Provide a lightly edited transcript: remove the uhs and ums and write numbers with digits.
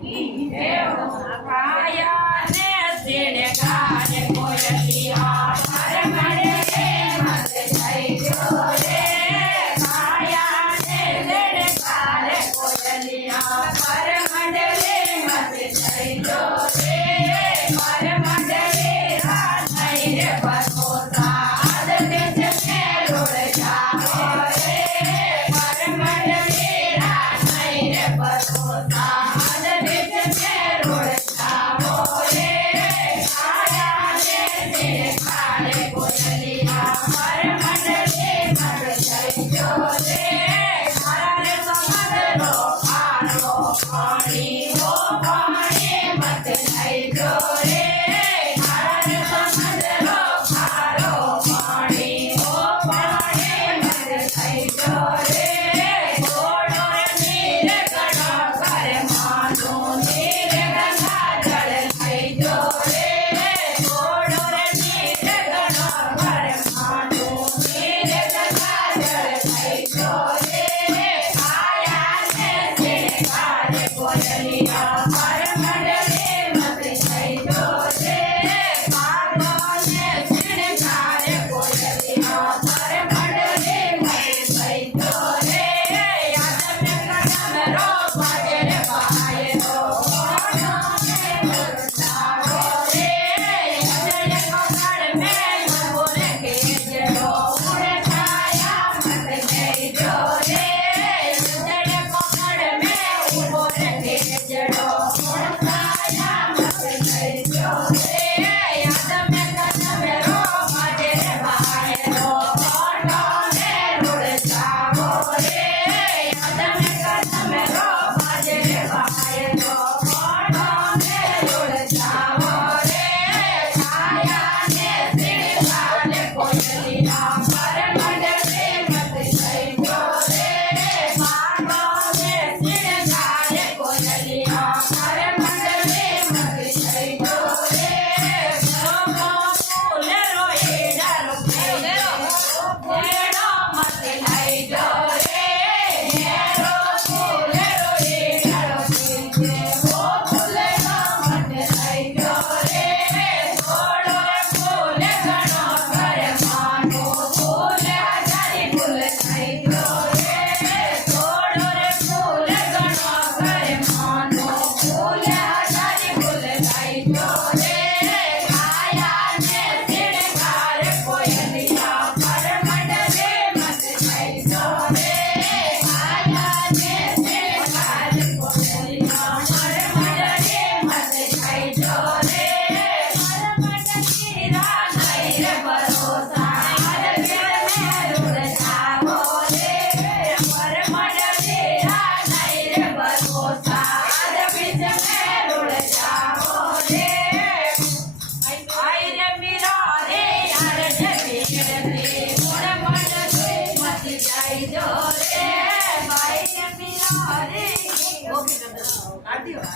કી જય હો કાયા ને સીને ગાને કોયલિયા પરમડે મત થઈ જો રે કાયા ને સીને ગાને કોયલિયા પરમડે મત થઈ જો રે પરમડે રાત થઈ રે પરોસા આદ દેશ મે રોડ જાઓ રે પરમડે રાત થઈ રે પરોસા આદ દેશ મે રોડ જાઓ રે કાયા ને સીને ગાને કોયલિયા પરમડે મત થઈ જો રે મારે સમજરો પારો પાણી ઓ પાણી મત થઈ જો રે મારે સમજરો પારો પાણી ઓ પાણી મત થઈ જો રે ગોળો નીર ગણો કરે માનો નીર ગંગા જળ થઈ જો રે ગોળો નીર ગણો કરે માનો નીર ગંગા જળ થઈ જો રે કાયા ને સીને ગાને કોયલિયા પરમડે મત થઈ જો રે કાગો ને સીને ગાને કોયલિયા પરમડે મત થઈ જો રે યાદ મે કદમ રો પાડે રે બાયરો ઓનો ને વરસાવો રે યાદ કોકડ મે બોલે કે જડો ઉડે છાયા મત થઈ જો રે યાદ કોકડ મે બોલે કે જડો ઉડે છાયા મત થઈ જો રે યાદ મે કદમ રો પાડે રે બાયરો ઓનો ને વરસાવો રે યાદ મે કદમ રો પાડે રે બાયરો ઓનો ને વરસાવો રે કાયા ને સીને ગાને કોયલિયા પરમડે મત થઈ જો રે માગો ને સીને ગાને કોયલિયા પરમડે મત થઈ જો રે ગોગો ફૂલેરો એડારો ફેરો ફેરો મત થઈ જો રે હેરો ફૂલેરો એડારો ફેરો ફૂલેરો મત થઈ જો રે ગોળો ફૂલે ગણો કરે માનો ફૂલે હજારી ફૂલ થઈ જો રે ગોળો ફૂલે ગણો કરે માનો ફૂલે હજારી ફૂલ થઈ જો રે કાયા ને સીને ગાને કોયલિયા પરમડે મત થઈ જો રે કાયા ને સીને ગાને કોયલિયા પરમડે મત થઈ જો રે પરમડે રા થઈ રે પરોસા આદ દેશ મે રોડ જાવો રે પરમડે રા થઈ રે પરોસા આદ દેશ મે રોડ જાવો રે આઈ રે મીરા રે યાર ને વીર રે મોર મન રે મત જાય જો રે આઈ રે મીરા રે ઓકે કાઢી